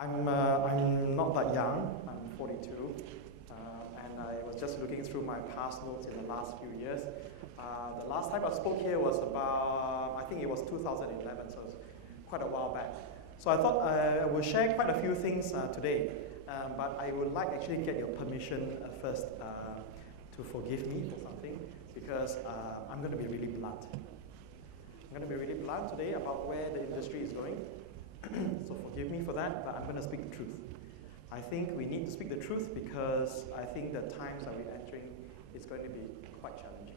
I'm not that young. I'm 42, and I was just looking through my past notes in the last few years. The last time I spoke here was about, I think it was 2011, so it's quite a while back. So I thought I would share quite a few things today, but I would like actually get your permission first to forgive me for something, because I'm going to be really blunt. I'm going to be really blunt today about where the industry is going. So forgive me for that, but I'm going to speak the truth. I think we need to speak the truth because I think the times that we're entering is going to be quite challenging.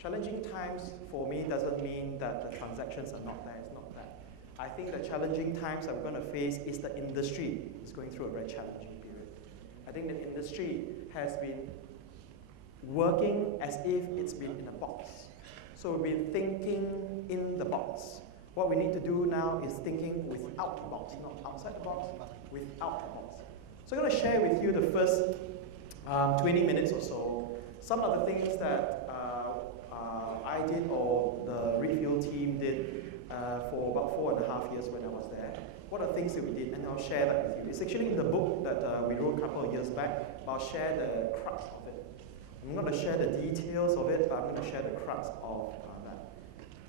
Challenging times for me doesn't mean that the transactions are not there. It's not that. I think the challenging times that we're going to face is the industry is going through a very challenging period. I think the industry has been working as if it's been in a box. So we've been thinking in the box. What we need to do now is thinking without the box, not outside the box, but without the box. So I'm going to share with you the first 20 minutes or so, some of the things that I did or the Refuel team did for about 4.5 years when I was there. What are the things that we did? And I'll share that with you. It's actually in the book that we wrote a couple of years back, but I'll share the crux of it. I'm not going to share the details of it, but I'm going to share the crux of that.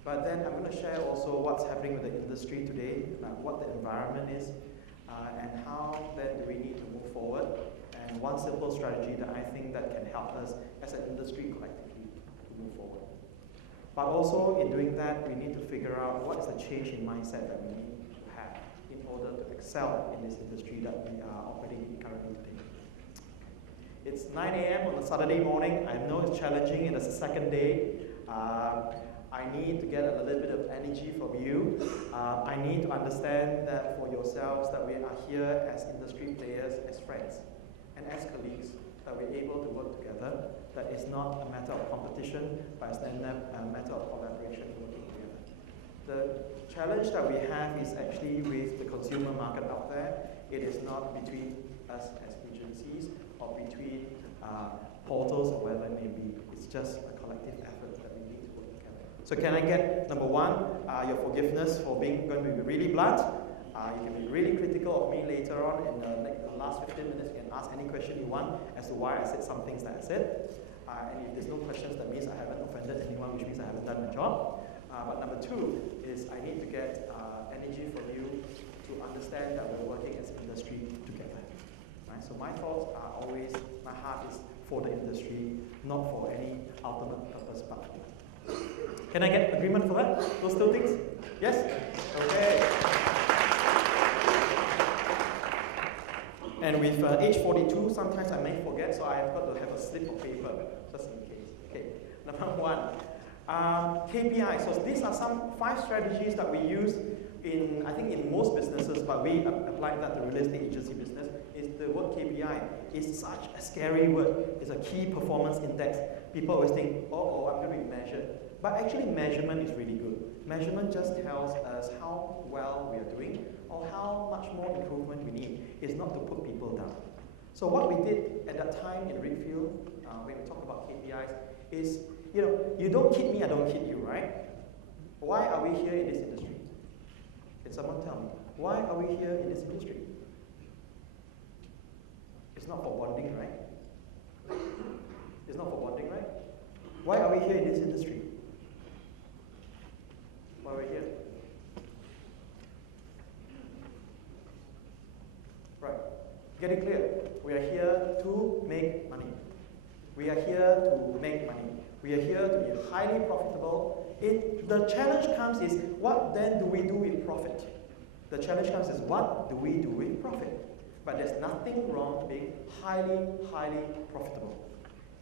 But then I'm going to share also what's happening with the industry today, what the environment is, and how then do we need to move forward, and one simple strategy that I think that can help us as an industry collectively to move forward. But also in doing that, we need to figure out what is the change in mindset that we need to have in order to excel in this industry that we are operating in currently today. It's 9 a.m. on a Saturday morning. I know it's challenging and it's the second day. I need to get a little bit of energy from you. I need to understand that for yourselves that we are here as industry players, as friends, and as colleagues, that we're able to work together. That is not a matter of competition, but it's a matter of collaboration working together. The challenge that we have is actually with the consumer market out there. It is not between us as agencies or between portals or whatever it may be. It's just a collective effort that we need to work together. So can I get, number one, your forgiveness for going to be really blunt. You can be really critical of me later on in the last 15 minutes. You can ask any question you want as to why I said some things that I said. And if there's no questions, that means I haven't offended anyone, which means I haven't done my job. But number two is I need to get energy from you to understand that we're working as an industry together. Right? So my thoughts are always, my heart is for the industry, not for any ultimate purpose but. Can I get agreement for that? Those two things? Yes? Okay. And with age 42, sometimes I may forget, so I have got to have a slip of paper, just in case. Okay, number one, KPI. So these are some 5 strategies that we use in, I think in most businesses, but we apply that to real estate agency business, is the word KPI. It's such a scary word. It's a key performance index. People always think, oh, I'm going to be measured. But actually measurement is really good. Measurement just tells us how well we are doing or how much more improvement we need. It's not to put people down. So what we did at that time in Refuel, when we talk about KPIs, is, you don't kid me, I don't kid you, right? Why are we here in this industry? Can someone tell me? Why are we here in this industry? It's not for bonding, right? It's not for bonding, right? Why are we here in this industry? Why are we here? Right. Get it clear. We are here to make money. We are here to make money. We are here to be highly profitable. The challenge comes is, what then do we do with profit? The challenge comes is, what do we do with profit? But there's nothing wrong being highly, highly profitable.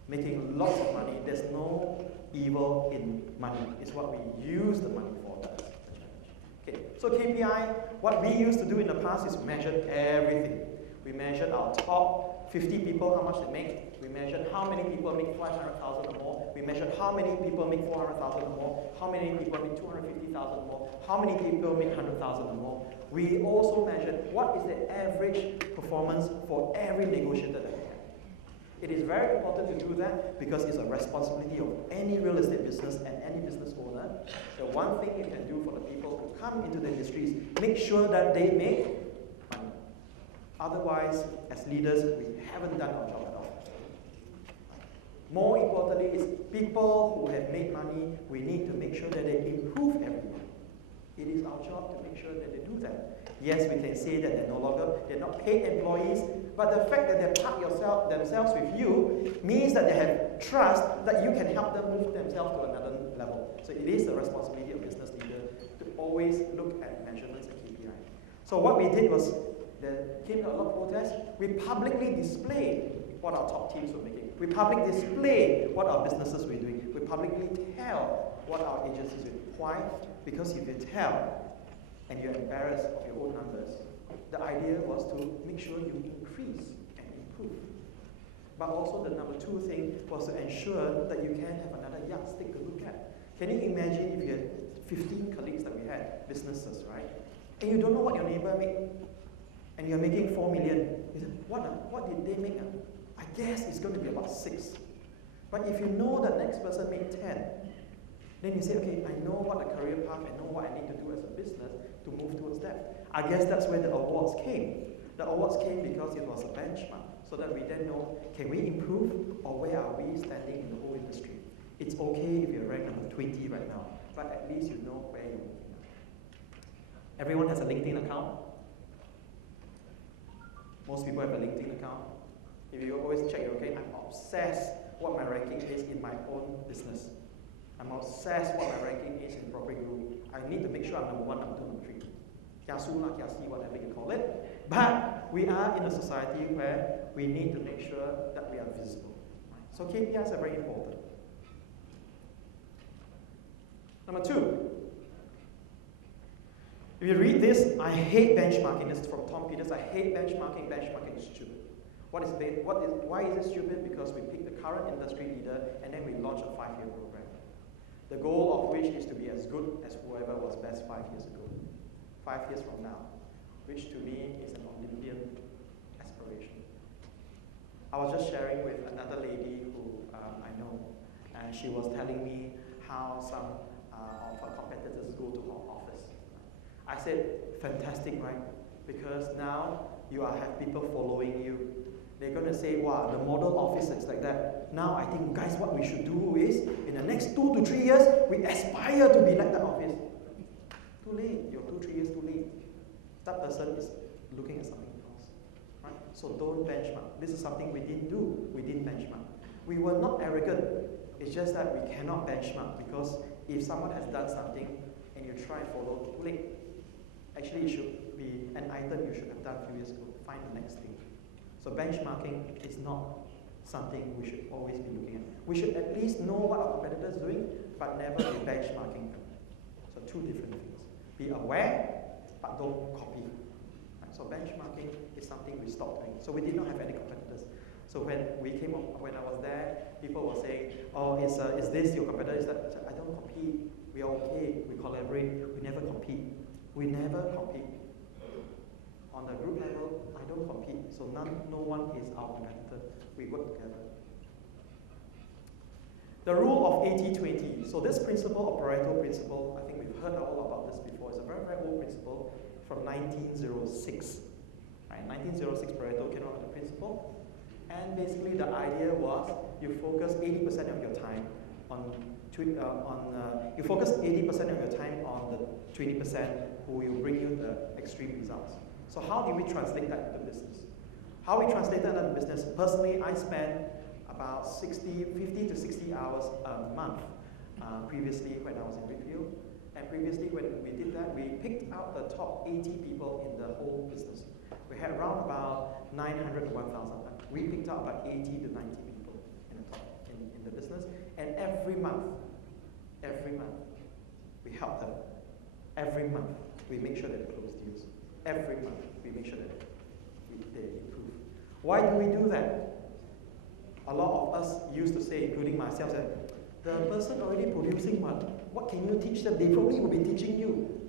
Making lots of money. There's no evil in money. It's what we use the money for. That's the challenge. Okay. So KPI, what we used to do in the past is measure everything. We measured our top 50 people, how much they make. We measured how many people make 500,000 or more. We measured how many people make 400,000 or more. How many people make 250,000 or more. How many people make 100,000 or more. We also measured what is the average performance for every negotiator that we have. It is very important to do that because it's a responsibility of any real estate business and any business owner. The one thing you can do for the people who come into the industry is make sure that they make money. Otherwise, as leaders, we haven't done our job at all. More importantly, is people who have made money, we need to make sure that they improve every year. It is our job to make sure that they do that. Yes, we can say that they're not paid employees, but the fact that they park themselves with you means that they have trust that you can help them move themselves to another level. So it is the responsibility of business leader to always look at measurements and KPI. So what we did was, there came a lot of protests. We publicly displayed what our top teams were making. We publicly display what our businesses were doing. We publicly tell what our agencies were doing. Why? Because if you tell and you're embarrassed of your own numbers, the idea was to make sure you increase and improve. But also the number two thing was to ensure that you can have another yardstick to look at. Can you imagine if you had 15 colleagues that we had, businesses, right? And you don't know what your neighbor made, and you're making 4 million. You say, what did they make? I guess it's going to be about 6. But if you know the next person made 10, then you say, okay, I know what the career path, I know what I need to do as a business to move towards that. I guess that's where the awards came. The awards came because it was a benchmark, so that we then know, can we improve, or where are we standing in the whole industry? It's okay if you're ranked number 20 right now, but at least you know where you're moving. Everyone has a LinkedIn account. Most people have a LinkedIn account. If you always check your okay, I'm obsessed what my ranking is in my own business. I'm obsessed what my ranking is in property group. I need to make sure I'm number 1, number 2, number 3. Kiasu la, kiasi, whatever you call it. But we are in a society where we need to make sure that we are visible. So KPIs are very important. Number 2. If you read this, I hate benchmarking. This is from Tom Peters. I hate benchmarking. Benchmarking is stupid. Why is it stupid? Because we pick the current industry leader and then we launch a 5-year program. The goal of which is to be as good as whoever was best 5 years ago. 5 years from now, which to me is an Olympian aspiration. I was just sharing with another lady who I know, and she was telling me how some of her competitors go to her office. I said, fantastic, right? Because now you have people following you. They're going to say, wow, the model office is like that. Now I think, guys, what we should do is, in the next 2 to 3 years, we aspire to be like that office. Too late. You're 2, 3 years too late. That person is looking at something else. Right? So don't benchmark. This is something we didn't do. We didn't benchmark. We were not arrogant. It's just that we cannot benchmark, because if someone has done something and you try and follow, too late. Actually, it should be an item you should have done a few years ago. Find the next thing. So benchmarking is not something we should always be looking at. We should at least know what our competitors are doing, but never be benchmarking them. So 2 different things. Be aware, but don't copy. Right? So benchmarking is something we stopped doing. So we did not have any competitors. So when I was there, people were saying, oh, is this your competitor? Is that? I don't compete. We are okay. We collaborate. We never compete. We never compete. On the group level, I don't compete, so no one is our competitor. We work together. The rule of 80-20. So this principle, Pareto principle, I think we've heard all about this before. It's a very, very old principle from 1906. Right? 1906, Pareto came out with the principle. And basically the idea was you focus 80% of your time on you focus 80% of your time on the 20% who will bring you the extreme results. So how do we translate that into business? How we translate that into business? Personally, I spend about 50 to 60 hours a month previously when I was in Redfield. And previously when we did that, we picked out the top 80 people in the whole business. We had around about 900 to 1,000. We picked out about 80 to 90 people in the top in the business. And every month, we help them. Every month, we make sure that they close deals. Every month, we make sure that they improve. Why do we do that? A lot of us used to say, including myself, that the person already producing one, what can you teach them? They probably will be teaching you.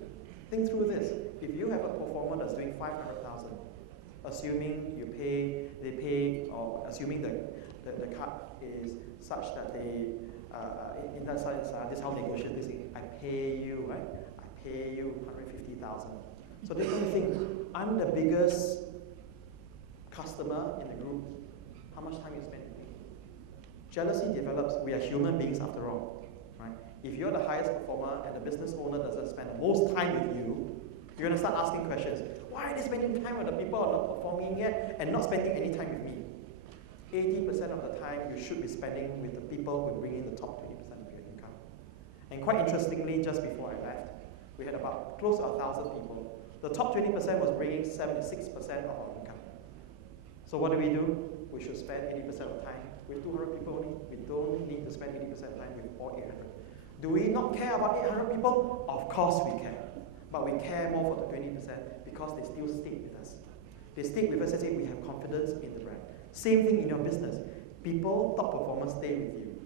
Think through this. If you have a performer that's doing 500,000, assuming they pay, or assuming the cut is such that they, in that sense, this is how they negotiate this thing. I pay you, right? I pay you 150,000. So they don't think, I'm the biggest customer in the group, how much time you spend with me. Jealousy develops. We are human beings after all. Right? If you're the highest performer and the business owner doesn't spend the most time with you, you're going to start asking questions. Why are they spending time with the people who are not performing yet and not spending any time with me? 80% of the time you should be spending with the people who bring in the top 20% of your income. And quite interestingly, just before I left, we had about close to 1,000 people. The top 20% was bringing 76% of our income. So what do? We should spend 80% of the time with 200 people only. We don't need to spend 80% of the time with all 800. Do we not care about 800 people? Of course we care. But we care more for the 20% because they still stick with us. They stick with us and say we have confidence in the brand. Same thing in your business. People, top performers, stay with you.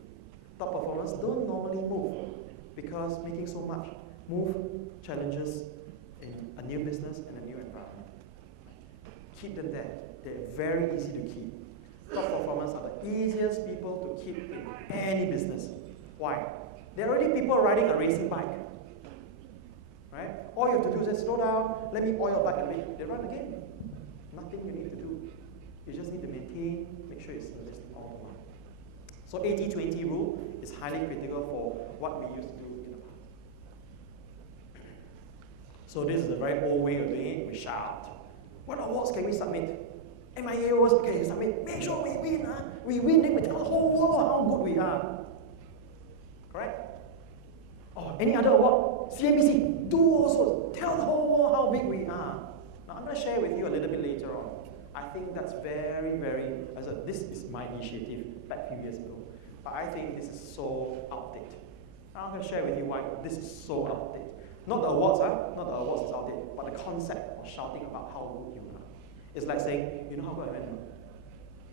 Top performers don't normally move because making so much move challenges in a new business and a new environment. Keep them there. They're very easy to keep. Top performers are the easiest people to keep in any business. Why? There are already people riding a racing bike. Right? All you have to do is say, slow down, let me oil back a bit. They run again. Nothing you need to do. You just need to maintain, make sure it's serviced all the while. So 80-20 rule is highly critical for what we used to do in the past. So this is a very old way of doing it. We shout. What awards can we submit? MIA awards can you submit? Make sure we win. We win, then we tell the whole world how good we are. Correct? Oh, any other award? CNBC, do also. Tell the whole world how big we are. Now, I'm going to share with you a little bit later on. I think that's very, this is my initiative back a few years ago. But I think this is so outdated. I'm going to share with you why this is so outdated. Not the awards, not the awards is outdated, but the concept of shouting about how good you are. It's like saying, you know how good I am?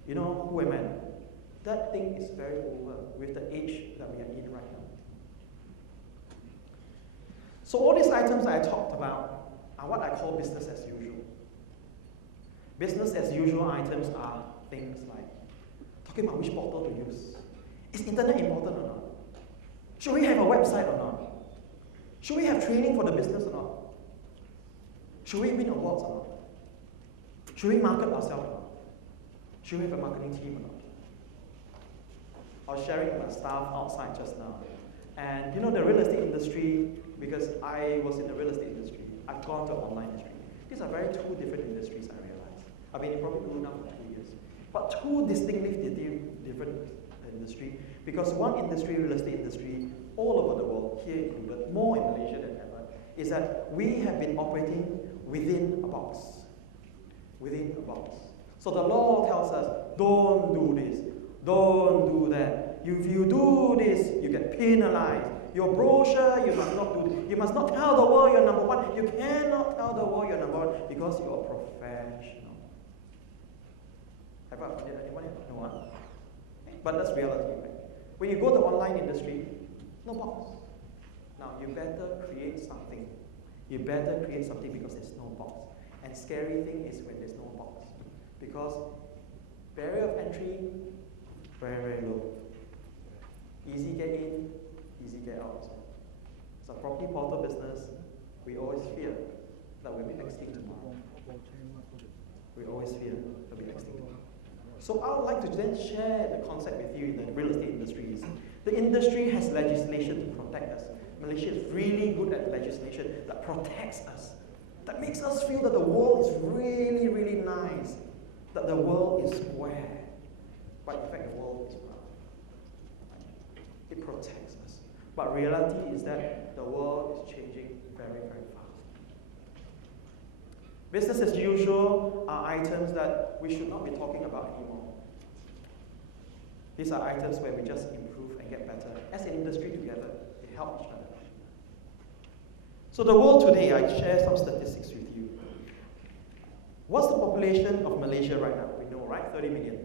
You know who am I? That thing is very over with the age that we are in right now. So all these items I talked about are what I call business as usual. Business as usual items are things like talking about which portal to use. Is internet important or not? Should we have a website or not? Should we have training for the business or not? Should we win awards or not? Should we market ourselves or not? Should we have a marketing team or not? I was sharing with my staff outside just now. And you know the real estate industry, because I was in the real estate industry, I've gone to online industry. These are very two different industries, I realize. I've been in property now for 2 years. But two distinctly different industry, because one industry, real estate industry, all over the world, here included, more in Malaysia than ever, is that we have been operating within a box. Within a box. So the law tells us, don't do this, don't do that. If you do this, you get penalized. Your brochure, you must not do this. You must not tell the world you're number one. You cannot tell the world you're number one because you're a professional. Have I heard anyone here? No one? But that's reality, right? When you go to online industry, no box. Now, you better create something. You better create something because there's no box. And scary thing is when there's no box. Because barrier of entry, very, very low. Easy get in, easy get out. It's a property portal business. We always fear that we'll be extinct tomorrow. We always fear that we'll be extinct tomorrow. So I would like to then share the concept with you in the real estate industry. The industry has legislation to protect us. Malaysia is really good at legislation that protects us, that makes us feel that the world is really, really nice, that the world is square. But in fact, the world is round. It protects us. But reality is that the world is changing very, very fast. Business as usual are items that we should not be talking about anymore. These are items where we just improve and get better. As an industry together, we help each other. So the world today, I share some statistics with you. What's the population of Malaysia right now? We know, right? 30 million.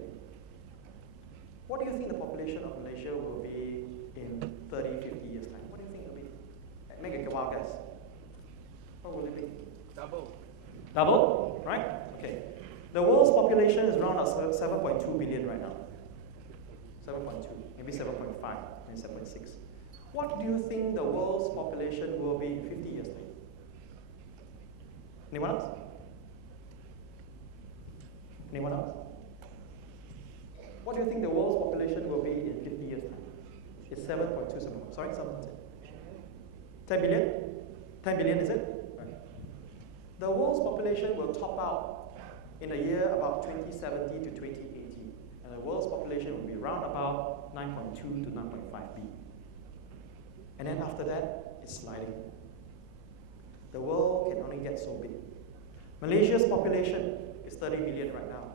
What do you think the population of Malaysia will be in 30, 50 years' time? What do you think it will be? Make a wild guess. What will it be? Double. Double? Right? Okay. The world's population is around 7.2 billion right now. 7.2, maybe 7.5, maybe 7.6. What do you think the world's population will be in 50 years' time? Anyone else? Anyone else? What do you think the world's population will be in 50 years' time? It's 7.2 something. Sorry, someone said. 10 billion? 10 billion, is it? Right. The world's population will top out in the year about 2070 to 2080. And the world's population will be around about 9.2 to 9.5 B. And then after that, it's sliding. The world can only get so big. Malaysia's population is 30 million right now.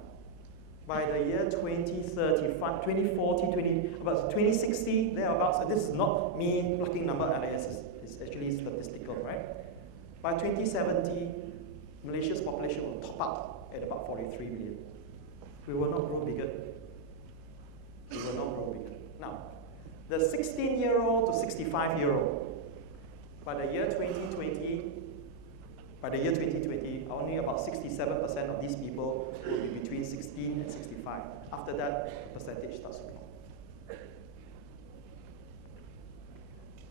By the year 2035, 2040, about 2060, thereabouts, so this is not me plucking number analysis, it's actually statistical, right? By 2070, Malaysia's population will top out at about 43 million. We will not grow bigger. We will not grow bigger. Now, the 16-year-old to 65-year-old, by the year 2020, only about 67% of these people will be between 16 and 65. After that, the percentage starts to drop.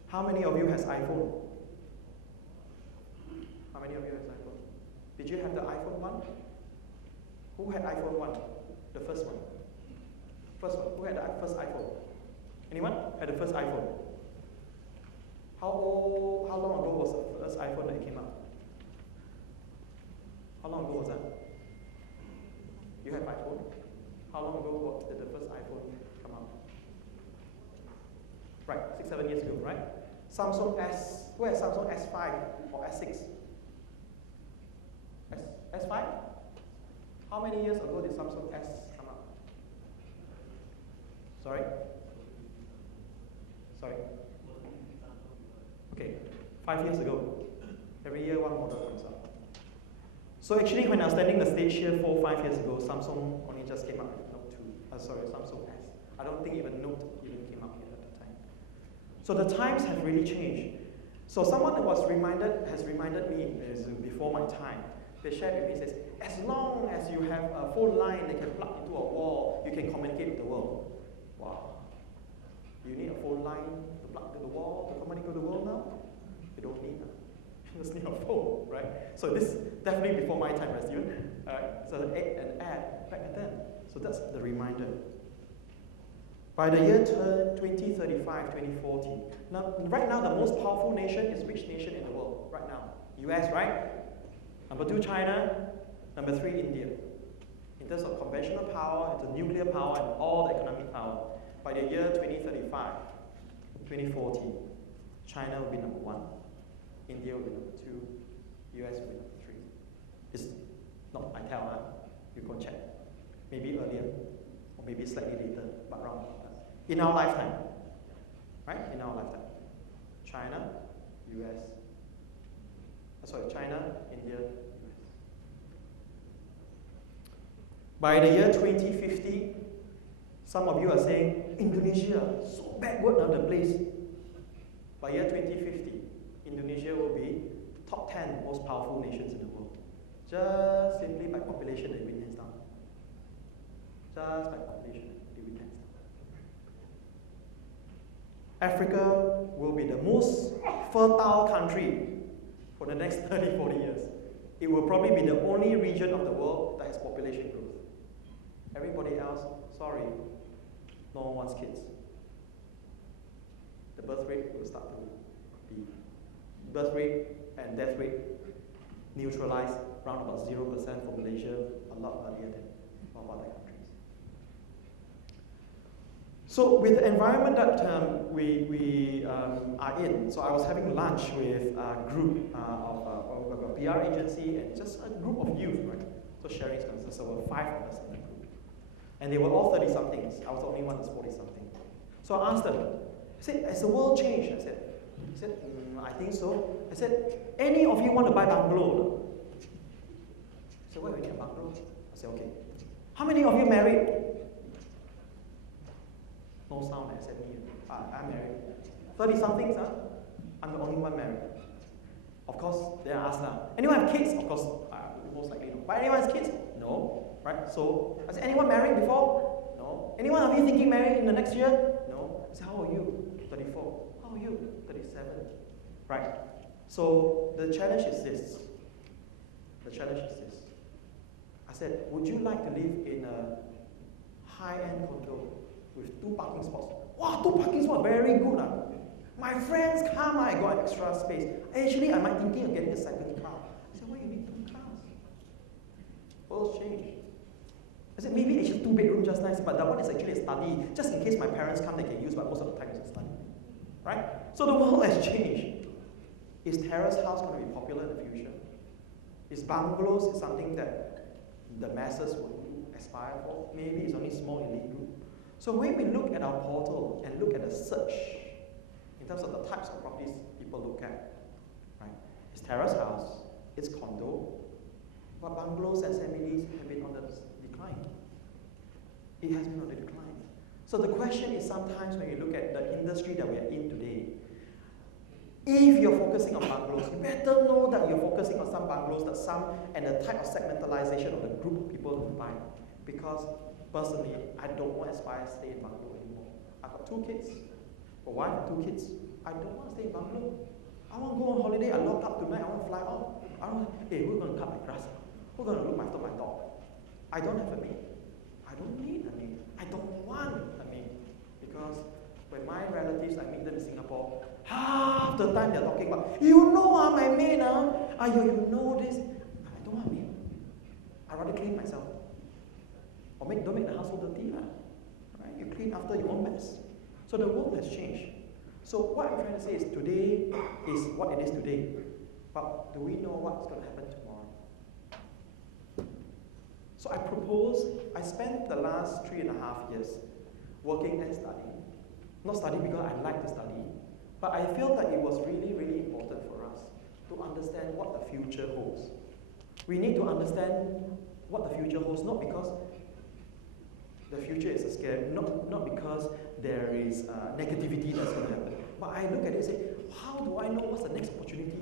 How many of you has iPhone? How many of you has iPhone? Did you have the iPhone 1? Who had iPhone 1? The first one. First one. Who had the first iPhone? Anyone had the first iPhone? How long ago was the first iPhone that came out? How long ago was that? You have iPhone? How long ago did the first iPhone come out? Right, 6, 7 years ago, right? Samsung S, where is Samsung S5 or S6? S5? How many years ago did Samsung S come out? Sorry? Okay, 5 years ago. Every year one model comes out. So actually, when I was standing the stage here 4 or 5 years ago, Samsung only just came out with Note 2. Samsung S. I don't think even Note even came out yet at the time. So the times have really changed. So someone that has reminded me before my time. They shared with me, says, as long as you have a phone line that can plug into a wall, you can communicate with the world. Wow. You need a phone line to plug to the wall to communicate with the world now? You don't need that. Just need a phone, right? So this is definitely before my time, right, Stephen? So an ad back then. So that's the reminder. By the year 2035, 2040. Now, right now, the most powerful nation is which nation in the world? Right now, US, right? Number 2, China. Number 3, India. In terms of conventional power, into nuclear power, and all the economic power. By the year 2035, 2040, China will be number 1. India will be number 2, US will be number 3. It's not I tell her, you go check. Maybe earlier, or maybe slightly later, but around that. In our lifetime, right? In our lifetime. China, US, China, India, US. By the year 2050, some of you are saying, Indonesia, so backward now the place. By year 2050, Indonesia will be top 10 most powerful nations in the world. Just simply by population they win hands down. Just by population they win hands down. Africa will be the most fertile country for the next 30, 40 years. It will probably be the only region of the world that has population growth. Everybody else, sorry, no one wants kids. The birth rate will start to be birth rate and death rate neutralized around about 0% for Malaysia, a lot earlier than a lot of other countries. So with the environment that we are in, so I was having lunch with a group of a PR agency and just a group of youth, right? So sharing experiences, so there were 5 of us in the group. And they were all 30-somethings. I was the only one that's 40-something. So I asked them, I said, has the world changed? I said, I think so. I said, any of you want to buy bungalow? I said, why do we need a bungalow? I said, okay. How many of you married? No sound, I said, me. I'm married. 30-somethings, huh? I'm the only one married. Of course, then I asked now, anyone have kids? Of course, most likely no. But anyone has kids? No. Right? So, I said, anyone married before? No. Anyone of you thinking married in the next year? No. I said, how are you? 34. How are you? 37. Right. So, the challenge is this. I said, would you like to live in a high-end condo with 2 parking spots? Wow, 2 parking spots, very good. My friends' car, I got extra space. Actually, I might thinking of getting a second car. I said, why you need 2 cars? World's changed. I said, maybe it's a 2-bedroom just nice, but that one is actually a study. Just in case my parents come, they can use, but most of the time it's a study. Right? So the world has changed. Is terrace house going to be popular in the future? Is bungalows something that the masses would aspire for? Maybe it's only small elite group. So when we look at our portal and look at the search, in terms of the types of properties people look at, right? It's terrace house, it's condo, but bungalows and semis have been on the decline. It has been on the decline. So the question is, sometimes when you look at the industry that we are in today, if you're focusing on bungalows, you better know that you're focusing on some bungalows, that some, and the type of segmentalization of the group of people who buy. Because personally, I don't want to aspire to stay in bungalow anymore. I've got 2 kids, a wife and 2 kids. I don't want to stay in bungalow. I want to go on holiday, I lock up tonight, I want to fly off. I don't want, hey, who's going to cut my grass? Who's going to look after my dog? I don't have a maid. I don't need a maid. I don't want a maid. Because when my relatives, I meet them in Singapore, half the time they're talking about, you know my maid, you know this. I don't want a maid. I'd rather clean myself. Or don't make the household dirty. Right? You clean after your own mess. So the world has changed. So what I'm trying to say is, today is what it is today. But do we know what's going to happen tomorrow? So I spent the last 3.5 years working and studying. Not studying because I like to study, but I felt that it was really, really important for us to understand what the future holds. We need to understand what the future holds, not because the future is a scare, not because there is negativity that's going to happen. But I look at it and say, how do I know what's the next opportunity?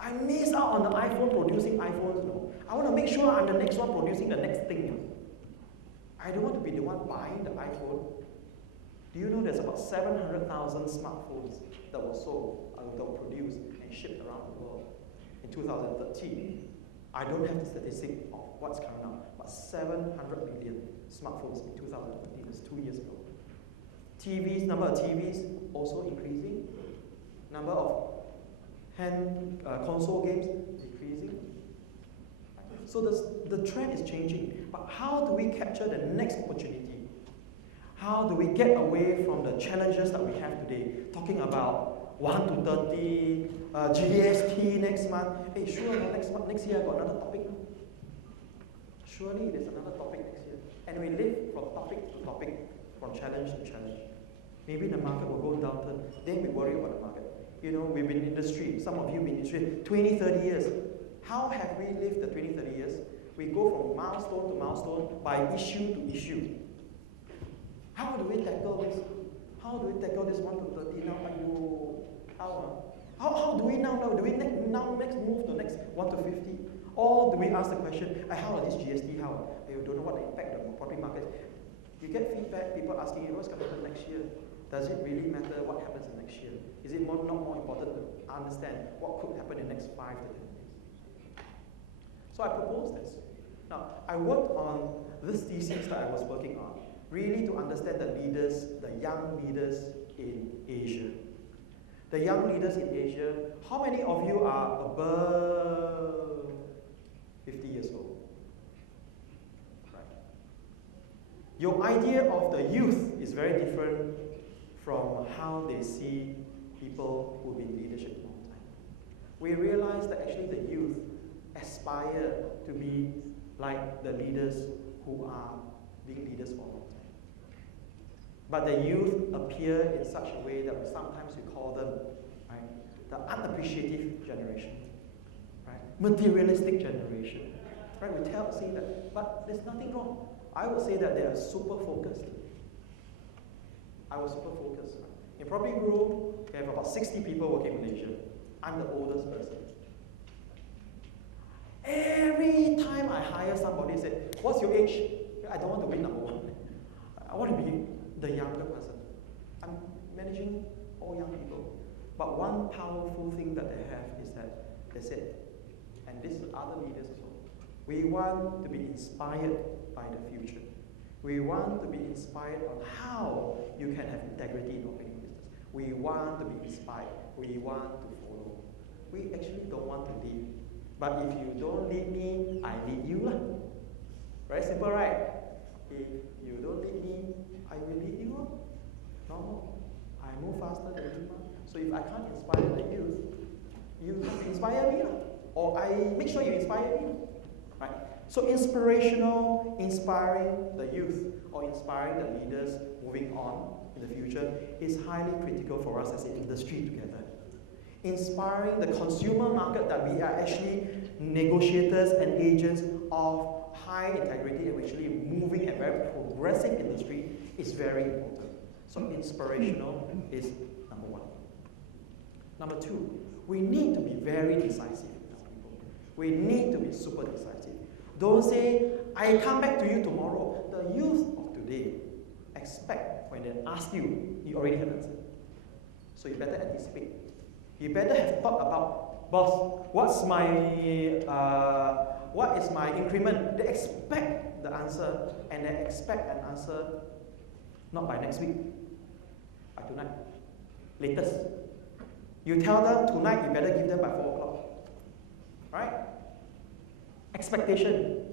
I miss out on the iPhone producing iPhones. I want to make sure I'm the next one producing the next thing. I don't want to be the one buying the iPhone. Do you know there's about 700,000 smartphones that were sold, that were produced and shipped around the world in 2013? I don't have the statistic of what's coming out, but 700 million smartphones in 2013, that's 2 years ago. TVs, number of TVs also increasing. Number of console games decreasing. So the trend is changing. But how do we capture the next opportunity? How do we get away from the challenges that we have today? Talking about 1 to 30, GST next month. Hey, sure, next year I got another topic. Surely there's another topic next year. And we live from topic to topic, from challenge to challenge. Maybe the market will go downturn. Then we worry about the market. We've been in industry. Some of you have been in industry 20, 30 years. How have we lived the 20, 30 years? We go from milestone to milestone by issue to issue. How do we tackle this? How do we tackle this 1 to 30 now? How do we now? Do we next move to next 1 to 50? Or do we ask the question, how is this GST? How? You don't know what the impact of the property market. You get feedback, people asking you, what's going to happen next year? Does it really matter what happens in next year? Is it not more important to understand what could happen in the next 5 to 10 years? So I proposed this. Now, I worked on this thesis that I was working on, really to understand the leaders, the young leaders in Asia. The young leaders in Asia, how many of you are above 50 years old? Right. Your idea of the youth is very different from how they see people who've been in leadership a long time. We realize that actually the youth aspire to be like the leaders who are being leaders for a long time. But the youth appear in such a way that sometimes we call them, right, the unappreciative generation, right, materialistic generation. Right, we say that, but there's nothing wrong. I would say that they are super focused. I was super focused. In property group, we have about 60 people working in Malaysia. I'm the oldest person. Every time I hire somebody, I say, what's your age? I don't want to be number 1. I want to be the younger person. I'm managing all young people. But one powerful thing that they have is that they said, and this is other leaders as well, We want to be inspired by the future. We want to be inspired on how you can have integrity in operating business. We want to be inspired. We want to follow. We actually don't want to lead. But if you don't lead me, I lead you lah. Very simple, right? If you don't lead me, I will lead you. No, I move faster than you. So if I can't inspire the youth, you have to inspire me, or I make sure you inspire me, right? So inspirational, inspiring the youth, or inspiring the leaders moving on in the future is highly critical for us as an industry together. Inspiring the consumer market that we are actually negotiators and agents of high integrity and actually moving a very progressive industry is very important. So inspirational is number one. Number two, we need to be very decisive. We need to be super decisive. Don't say, I come back to you tomorrow. The youth of today expect when they ask you, you already have an answer. So you better anticipate. You better have thought about, boss, what is my increment? They expect the answer, and they expect an answer not by next week, by tonight, latest. You tell them tonight, you better give them by 4 o'clock, right? Expectation.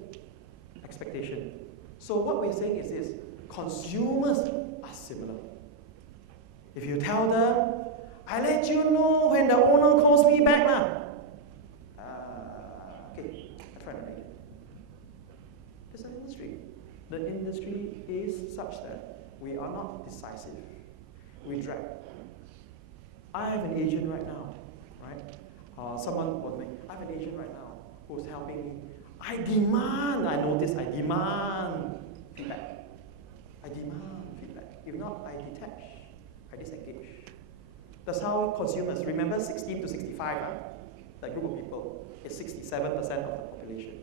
So what we're saying is this, consumers are similar. If you tell them, I let you know when the owner calls me back now. Okay, I try to make it. It's an industry. The industry is such that we are not decisive. We drag. I have an agent right now, right? Someone was me. I have an agent right now who's helping me. I demand feedback. I demand feedback. If not, I detach. I disengage. That's how consumers, remember 16 to 65, that group of people is 67% of the population.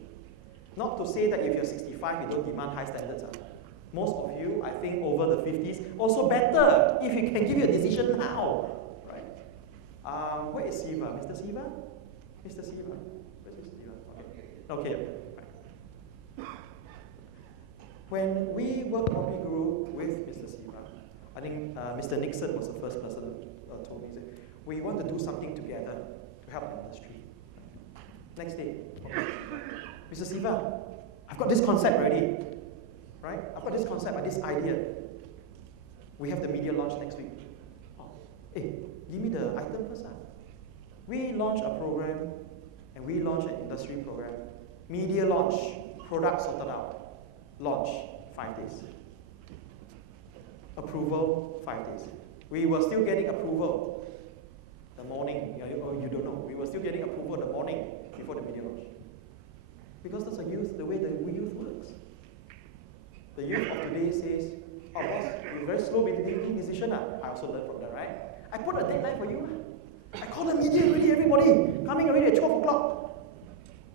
Not to say that if you're 65, you don't demand high standards. Most of you, I think over the 50s, also better if you can give you a decision now. Right? Where is Siva? Mr. Siva? Mr. Siva? Where's Mr. Siva? Okay. Right. When we worked on the group with Mr. Siva, I think Mr. Nixon was the first person told me, we want to do something together to help the industry. Next day, okay. Mr. Siva, I've got this concept ready, right? I've got this concept, this idea. We have the media launch next week. Oh, hey, give me the item first. We launch a program, and we launch an industry program. Media launch, product sorted out. Launch, 5 days. Approval, 5 days. We were still getting approval the morning. You don't know. We were still getting approval the morning before the media launch. Because that's the way the youth works. The youth of today says, oh boss, you're very slow with making decision. I also learned from that, right? I put a deadline for you. I call the media already, everybody. Coming already at 12 o'clock.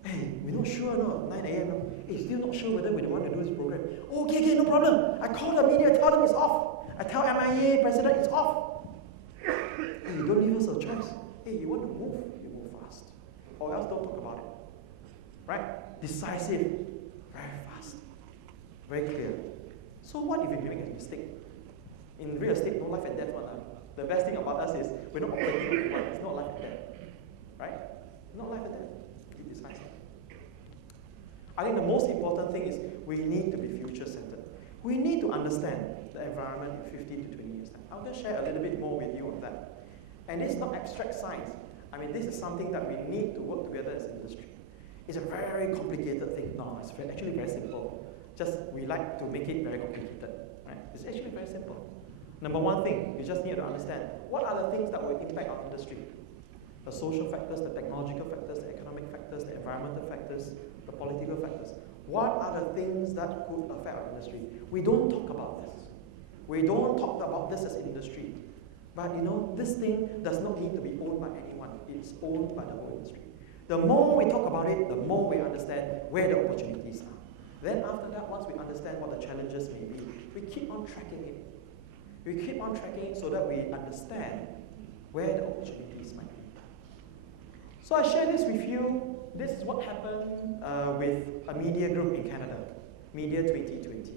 Hey, we're not sure, no, 9 a.m. No. Hey, still not sure whether we want to do this program. Okay, no problem. I call the media, tell them it's off. I tell MIA president it's off. Hey, you don't leave us a choice. Hey, you want to move, you move fast. Or else don't talk about it. Right? Decisive, very fast, very clear. So what if you're doing a mistake? In real estate, no life and death one. The best thing about us is we're not operating one. It's not life and death. Right? Not life and death. Be decisive. I think the most important thing is we need to be future-centered. We need to understand the environment in 15 to 20 years' time. I'm going to share a little bit more with you on that. And this is not abstract science. I mean, this is something that we need to work together as an industry. It's a very complicated thing. No, it's actually very simple. Just we like to make it very complicated. Right? It's actually very simple. Number one thing, you just need to understand what are the things that will impact our industry. The social factors, the technological factors, the economic factors, the environmental factors, the political factors. What are the things that could affect our industry? We don't talk about this. We don't talk about this as an industry. But this thing does not need to be owned by anyone. It's owned by the whole industry. The more we talk about it, the more we understand where the opportunities are. Then after that, once we understand what the challenges may be, we keep on tracking it. We keep on tracking it so that we understand where the opportunities might be. So I share this with you. This is what happened with a media group in Canada, Media 2020.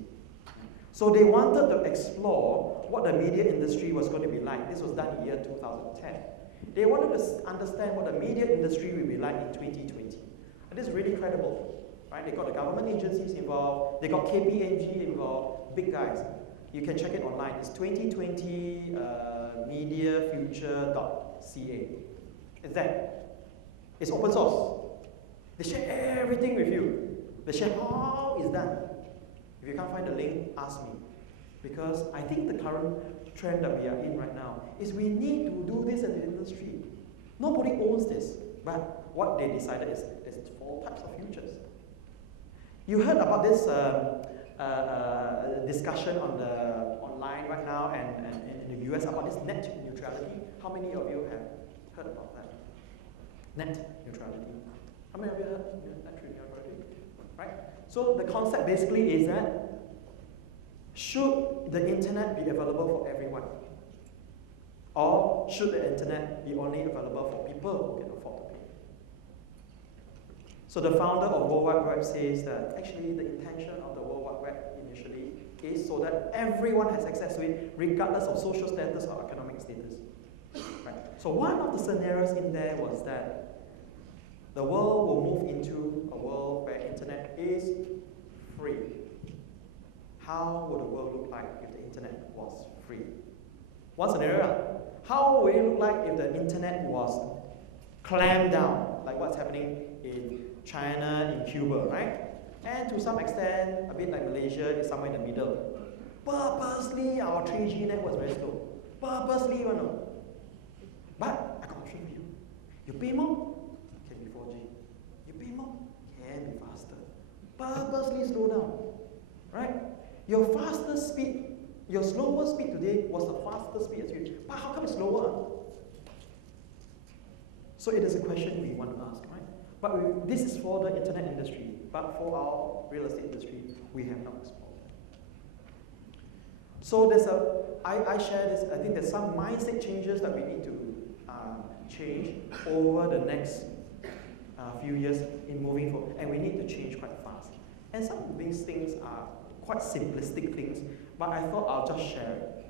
So they wanted to explore what the media industry was going to be like. This was done in year 2010. They wanted to understand what the media industry will be like in 2020. And this is really credible, right? They got the government agencies involved, they got KPMG involved, big guys. You can check it online. It's 2020 mediafuture.ca. It's there. It's open source. They share everything with you. They share how it's done. If you can't find the link, ask me. Because I think the current trend that we are in right now is we need to do this as an industry. Nobody owns this. But what they decided is there's 4 types of futures. You heard about this discussion on the online right now and in the US about this net neutrality. How many of you have heard about that? Net neutrality. How many of you heard net neutrality? Right? So the concept basically is that should the internet be available for everyone? Or should the internet be only available for people who can afford to pay? So the founder of World Wide Web says that actually the intention of the World Wide Web initially is so that everyone has access to it regardless of social status or economic status. Right? So one of the scenarios in there was that the world will move into a world where internet is free. How would the world look like if the internet was free? One scenario. How would it look like if the internet was clamped down, like what's happening in China, in Cuba, right? And to some extent, a bit like Malaysia, is somewhere in the middle. Purposely, our 3G network was very slow. Purposely, you know. But I got an option for you. You pay more, can be 4G. You pay more, can be faster. Purposely slow down, right? Your fastest speed, your slower speed today was the fastest speed as you. But how come it's slower? So it is a question we want to ask, right? But this is for the internet industry. But for our real estate industry, we have not explored. So I share this, I think there's some mindset changes that we need to change over the next few years in moving forward. And we need to change quite fast. And some of these things are quite simplistic things, but I thought I'll just share it.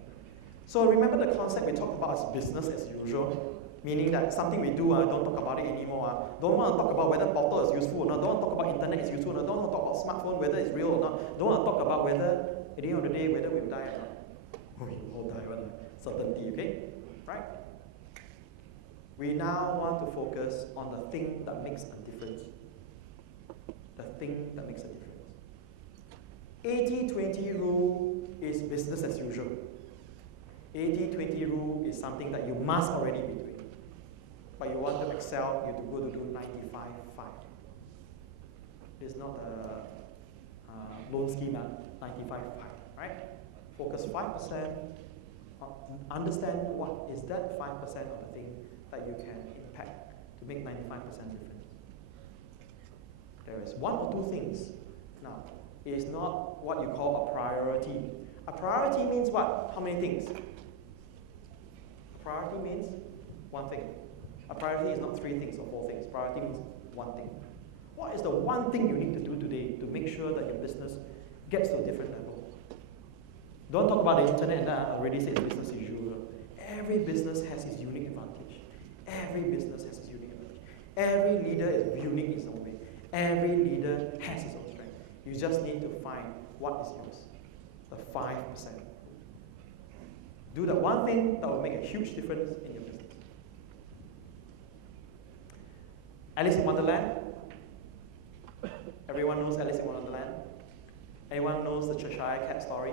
So remember the concept we talked about as business as usual, meaning that something we do, don't talk about it anymore. Don't want to talk about whether portal is useful or not. Don't want to talk about internet is useful or not. Don't want to talk about smartphone, whether it's real or not. Don't want to talk about whether, at the end of the day, whether we'll die or not. We will die, right? Certainty, okay? Right? We now want to focus on the thing that makes a difference. The thing that makes a difference. 80-20 rule is business as usual. 80-20 rule is something that you must already be doing. But you want to excel, you have to go to do 95-5. It's not a loan scheme, 95-5, right? Focus 5%, understand what is that 5% of the thing that you can impact to make 95% difference. There is 1 or 2 things. Now, it is not what you call a priority. A priority means what? How many things? A priority means 1 thing. A priority is not 3 things or 4 things. Priority means 1 thing. What is the 1 thing you need to do today to make sure that your business gets to a different level? Don't talk about the internet and I already said business as usual. Every business has its unique advantage. Every business has its unique advantage. Every leader is unique in its own way. Every leader has its own strength. You just need to find what is yours. The 5%. Do that 1 thing that will make a huge difference in your business. Alice in Wonderland. Everyone knows Alice in Wonderland. Anyone knows the Cheshire Cat story?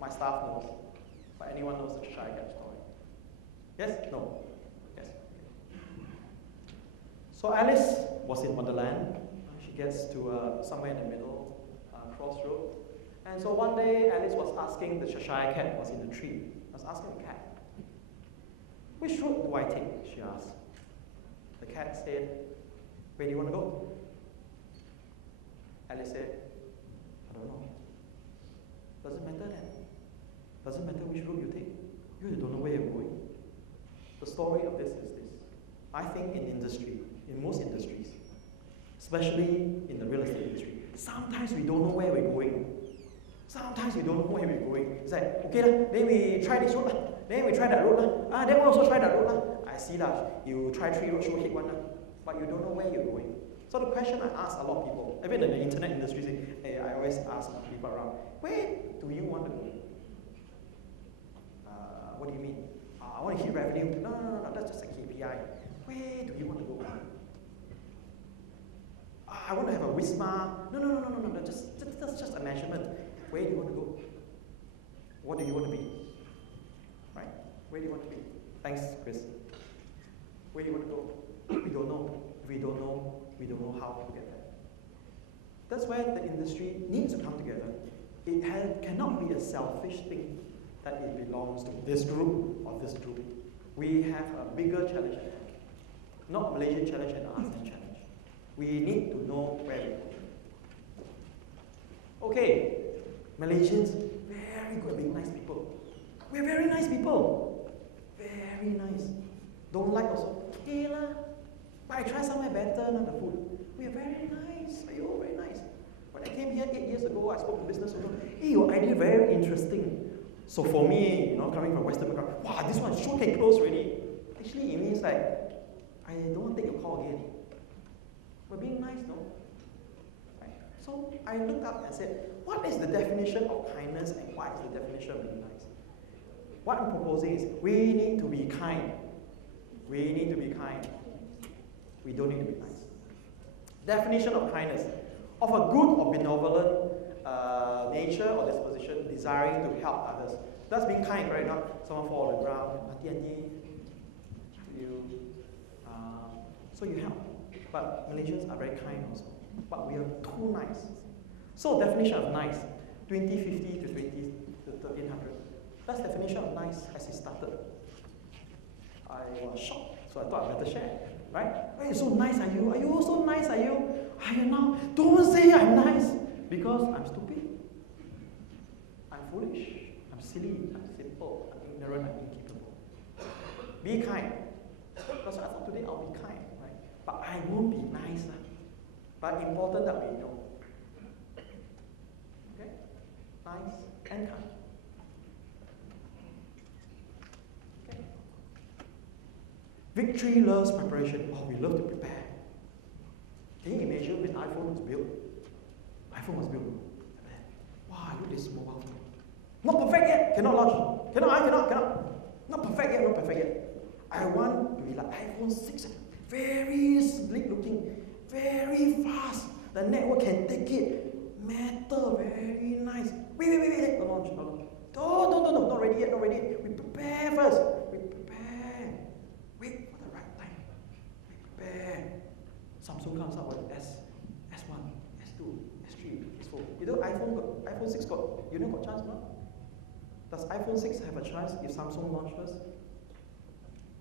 My staff knows. But anyone knows the Cheshire Cat story? Yes? No? Yes. So Alice was in Wonderland. She gets to somewhere in the middle, crossroad. And so one day Alice was asking the Cheshire Cat, was in the tree. Was asking the cat, which road do I take? She asked. The cat said, where do you want to go? Alice said, I don't know. Doesn't matter then. Doesn't matter which route you take. You don't know where you're going. The story of this is this. I think in industry, in most industries, especially in the real estate industry, sometimes we don't know where we're going. Sometimes we don't know where we're going. It's like, okay, then we try this road, then we try that road, then we also try that road. I see that you try 3 roads, you hit one, but you don't know where you're going. So the question I ask a lot of people, even in the internet industry, say, hey, I always ask people around, where do you want to go? What do you mean? I want to hit revenue. No, that's just a KPI. Where do you want to go? I want to have a Wisma. No, that's just a measurement. Where do you want to go? What do you want to be? Right? Where do you want to be? Thanks, Chris. Where do you want to go? We don't know. If we don't know, we don't know how to get there. That's where the industry needs to come together. It cannot be a selfish thing that it belongs to this group or this group. We have a bigger challenge at hand. Not Malaysian challenge and ASEAN challenge. We need to know where we're going. Okay, Malaysians, very good at being nice people. We're very nice people. Very nice. Don't like also, okay lah. But I try somewhere better, not the food. We are very nice. Are you very nice? When I came here 8 years ago, I spoke to business owner. Hey, your idea very interesting. So for me, coming from Western background, wow, this one sure can close already. Actually, it means like, I don't want to take your call again. We're being nice, no? Right? So I looked up and said, what is the definition of kindness and what is the definition of being nice? What I'm proposing is, we need to be kind. We need to be kind. We don't need to be nice. Definition of kindness. Of a good or benevolent nature or disposition, desiring to help others. That's being kind, right? Not someone fall on the ground, so you help. But Malaysians are very kind also. But we are too nice. So definition of nice, 2050 to 1300. That's definition of nice as it started. I was shocked, so I thought I'd better share. Right? Hey, so nice are you? Are you also nice? Are you now? Don't say I'm nice because I'm stupid. I'm foolish. I'm silly. I'm simple. I'm ignorant. I'm incapable. Be kind. That's why I thought today I'll be kind. Right? But I won't be nice. But important that we know. Okay? Nice and kind. Victory loves preparation. Oh, we love to prepare. Can you imagine when iPhone was built? iPhone was built. Wow, look at this mobile phone. Not perfect yet. Cannot launch. Cannot. Not perfect yet. I want to be like iPhone 6. Very sleek looking. Very fast. The network can take it. Metal, very nice. Wait. Don't launch. No. Not ready yet. We prepare first. Wait for the right time. We prepare. Samsung comes out with S1, S2, S3, S4. You know iPhone 6 got chance now? Does iPhone 6 have a chance if Samsung launch first?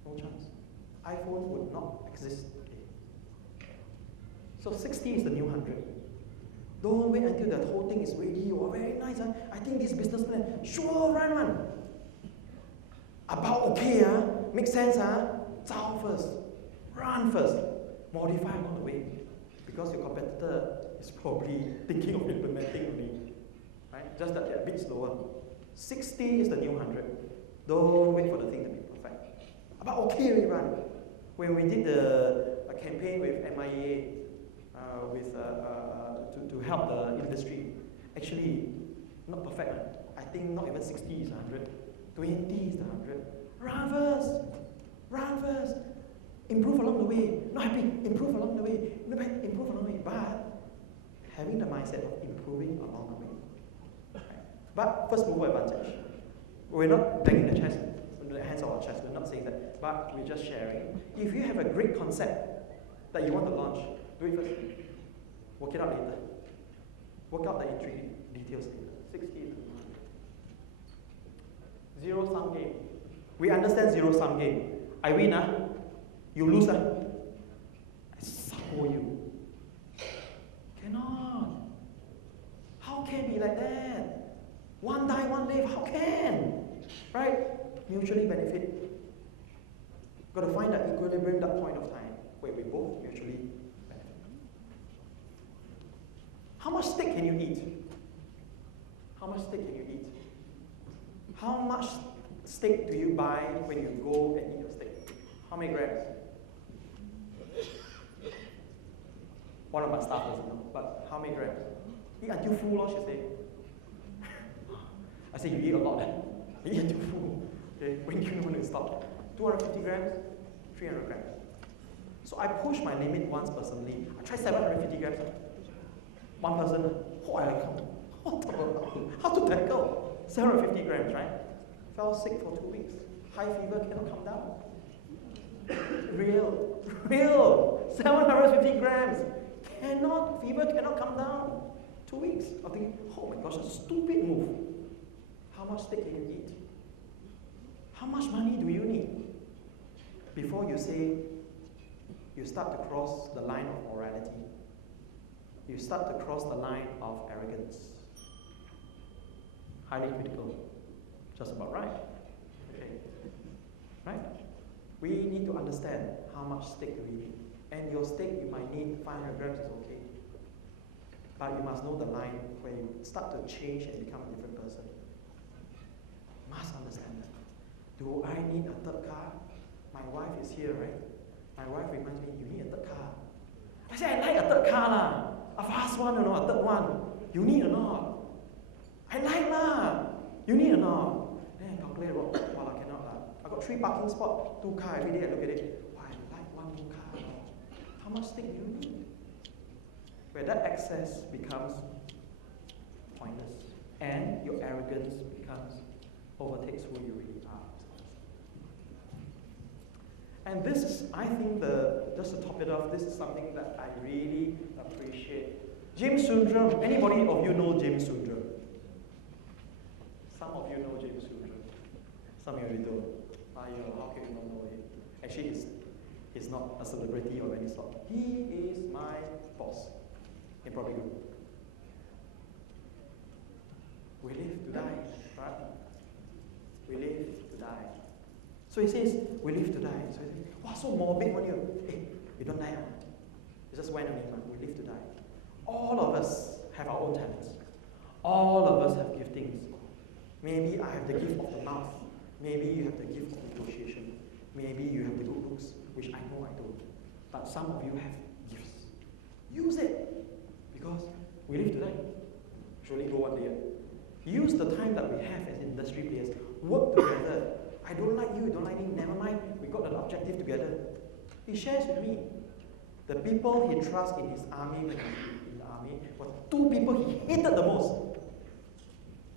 No chance. iPhone would not exist today. So 60 is the new 100. Don't wait until the whole thing is ready. Oh, very nice. Huh? I think this business plan, sure, run. About okay, makes sense, Zao first, run first, modify along the way, because your competitor is probably thinking of implementing only, right? Just that they're a bit slower. 60 is the new 100. Don't wait for the thing to be perfect. About okay, we run. When we did a campaign with MIA, to help the industry, actually not perfect. I think not even 60 is 100. 20 is the 100. Run first. Improve along the way. Not happy. Improve along the way. Improve along the way. But having the mindset of improving along the way. Right? But first mover advantage. We're not banging the chest, the hands on our chest. We're not saying that. But we're just sharing. If you have a great concept that you want to launch, do it first. Work it out later. Work out the intrigue details later. 60 to 100. Zero-sum game. We understand zero-sum game. I win, you lose, I support you. Cannot. How can it be like that? One die, one live, how can? Right? Mutually benefit. Got to find that equilibrium, that point of time where we both mutually benefit. How much steak can you eat? How much steak can you eat? How much steak do you buy when you go and eat your steak? How many grams? One of my staff doesn't know, but how many grams? Eat until full, lor, she say. I say, you eat a lot. You eat until full. Okay, when you know when to stop? 250 grams, 300 grams. So I push my limit once personally. I tried 750 grams. One person, how to tackle 750 grams, right? Fell sick for 2 weeks. High fever cannot come down. Real. 750 grams. Fever cannot come down. 2 weeks. I'm thinking, oh my gosh, that's a stupid move. How much steak can you eat? How much money do you need? Before you say, you start to cross the line of morality. You start to cross the line of arrogance. Highly critical. Just about right. Okay. Right? We need to understand how much steak do we need. And your steak, you might need 500 grams, is okay. But you must know the line where you start to change and become a different person. Must understand that. Do I need a third car? My wife is here, right? My wife reminds me, you need a third car. I say, I like a third car lah. A fast one, a third one. You need or not? I like lah. You need or not? Then I calculate, well, I cannot lah. I got 3 parking spots, 2 cars every day. I look at it. Why, I like 1 new car. How much steak do you need? Where that excess becomes pointless, and your arrogance overtakes who you really are. And this is, I think, just to top it off, this is something that I really appreciate. James Syndrome. Anybody of you know James Syndrome? Some of you know James Syndrome. Some of you don't. How can you not know him? Actually, he's not a celebrity of any sort. He is my boss in Property Group. We live to die, right? We live to die. So he says, we live to die. So he says, wow, so morbid on you. Hey, we don't die. It's just when we live to die. All of us have our own talents. All of us have giftings. Maybe I have the gift of the mouth. Maybe you have the gift of negotiation. Maybe you have the good looks, which I know I don't. But some of you have gifts. Use it. Because we live to die. Surely go one day. Use the time that we have as industry players. Work together. I don't like you, you don't like me, never mind. We got an objective together. He shares with me. The people he trusts in his army, when he was in the army, were 2 people he hated the most.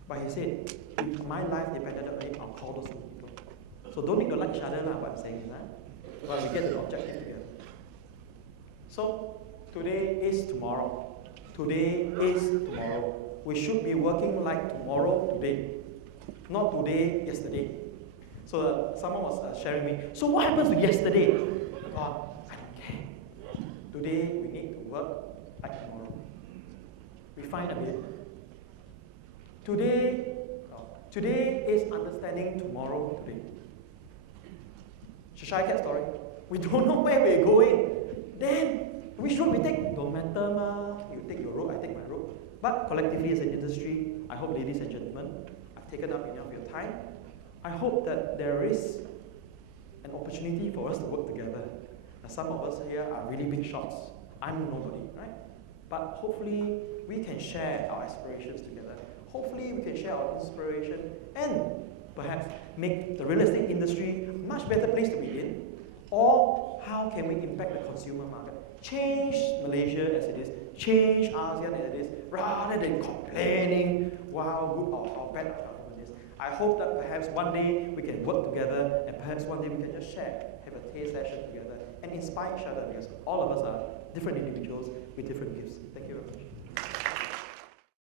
But he said, if my life depended on it, I'll call those 2 people. So don't need to like each other, what I'm saying is that. But we get the objective together. So today is tomorrow. Today is tomorrow. We should be working like tomorrow, today. Not today, yesterday. So someone was sharing me, so what happens to yesterday? God, I don't care. Today, we need to work like tomorrow. Refine a bit. Today is understanding tomorrow today. Should I get a story? We don't know where we're going. Then, which road we take? Don't matter, ma. You take your road, I take my road. But collectively as an industry, I hope, ladies and gentlemen, I've taken up enough of your time. I hope that there is an opportunity for us to work together. Now, some of us here are really big shots. I'm nobody, right? But hopefully we can share our aspirations together. Hopefully we can share our inspiration and perhaps make the real estate industry a much better place to be in. Or how can we impact the consumer market? Change Malaysia as it is, change ASEAN as it is, rather than complaining, wow, good or how bad our government is. I hope that perhaps one day we can work together and perhaps one day we can just share, have a tea session together and inspire each other because all of us are different individuals with different gifts. Thank you very much.